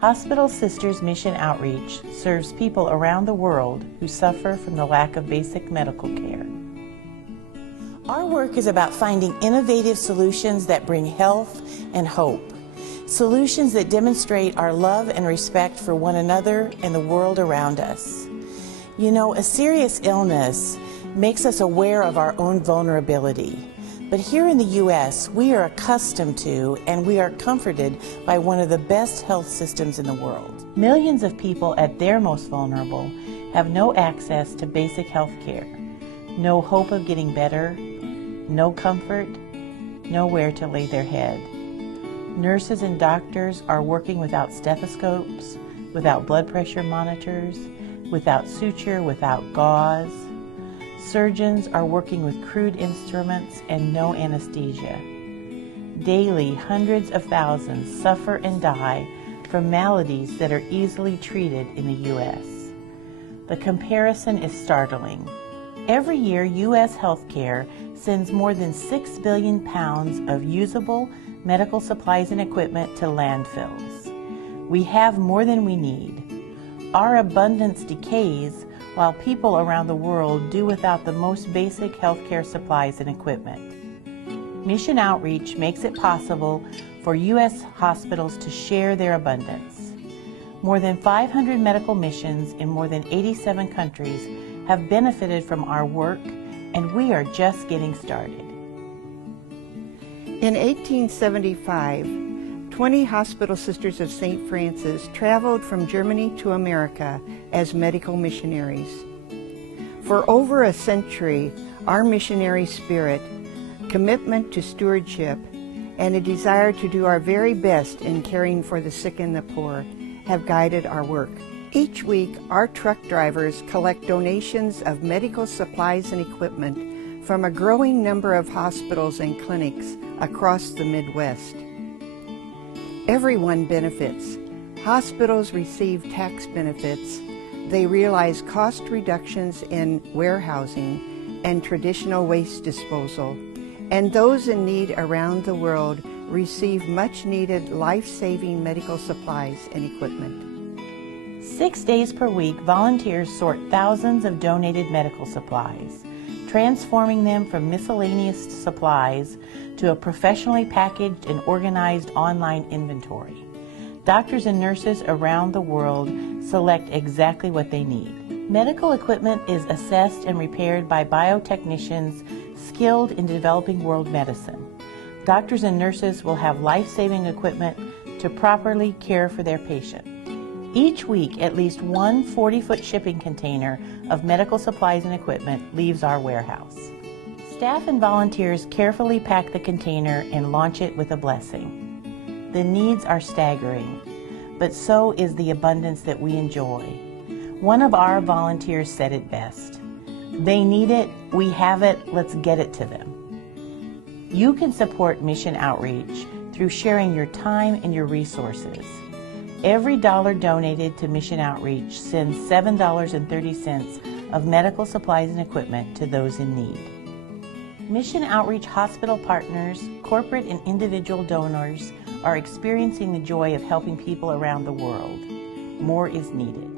Hospital Sisters Mission Outreach serves people around the world who suffer from the lack of basic medical care. Our work is about finding innovative solutions that bring health and hope. Solutions that demonstrate our love and respect for one another and the world around us. You know, a serious illness makes us aware of our own vulnerability. But here in the U.S., we are accustomed to and we are comforted by one of the best health systems in the world. Millions of people at their most vulnerable have no access to basic health care, no hope of getting better, no comfort, nowhere to lay their head. Nurses and doctors are working without stethoscopes, without blood pressure monitors, without suture, without gauze. Surgeons are working with crude instruments and no anesthesia. Daily, hundreds of thousands suffer and die from maladies that are easily treated in the U.S. The comparison is startling. Every year, U.S. healthcare sends more than 6 billion pounds of usable medical supplies and equipment to landfills. We have more than we need. Our abundance decays while people around the world do without the most basic healthcare supplies and equipment. Mission Outreach makes it possible for U.S. hospitals to share their abundance. More than 500 medical missions in more than 87 countries have benefited from our work, and we are just getting started. In 1875, 20 Hospital Sisters of St. Francis traveled from Germany to America as medical missionaries. For over a century, our missionary spirit, commitment to stewardship, and a desire to do our very best in caring for the sick and the poor have guided our work. Each week, our truck drivers collect donations of medical supplies and equipment from a growing number of hospitals and clinics across the Midwest. Everyone benefits. Hospitals receive tax benefits. They realize cost reductions in warehousing and traditional waste disposal. And those in need around the world receive much-needed life-saving medical supplies and equipment. 6 days per week, volunteers sort thousands of donated medical supplies, transforming them from miscellaneous supplies to a professionally packaged and organized online inventory. Doctors and nurses around the world select exactly what they need. Medical equipment is assessed and repaired by biotechnicians skilled in developing world medicine. Doctors and nurses will have life-saving equipment to properly care for their patient. Each week, at least one 40-foot shipping container of medical supplies and equipment leaves our warehouse. Staff and volunteers carefully pack the container and launch it with a blessing. The needs are staggering, but so is the abundance that we enjoy. One of our volunteers said it best. They need it, we have it, let's get it to them. You can support Mission Outreach through sharing your time and your resources. Every dollar donated to Mission Outreach sends $7.30 of medical supplies and equipment to those in need. Mission Outreach hospital partners, corporate and individual donors are experiencing the joy of helping people around the world. More is needed.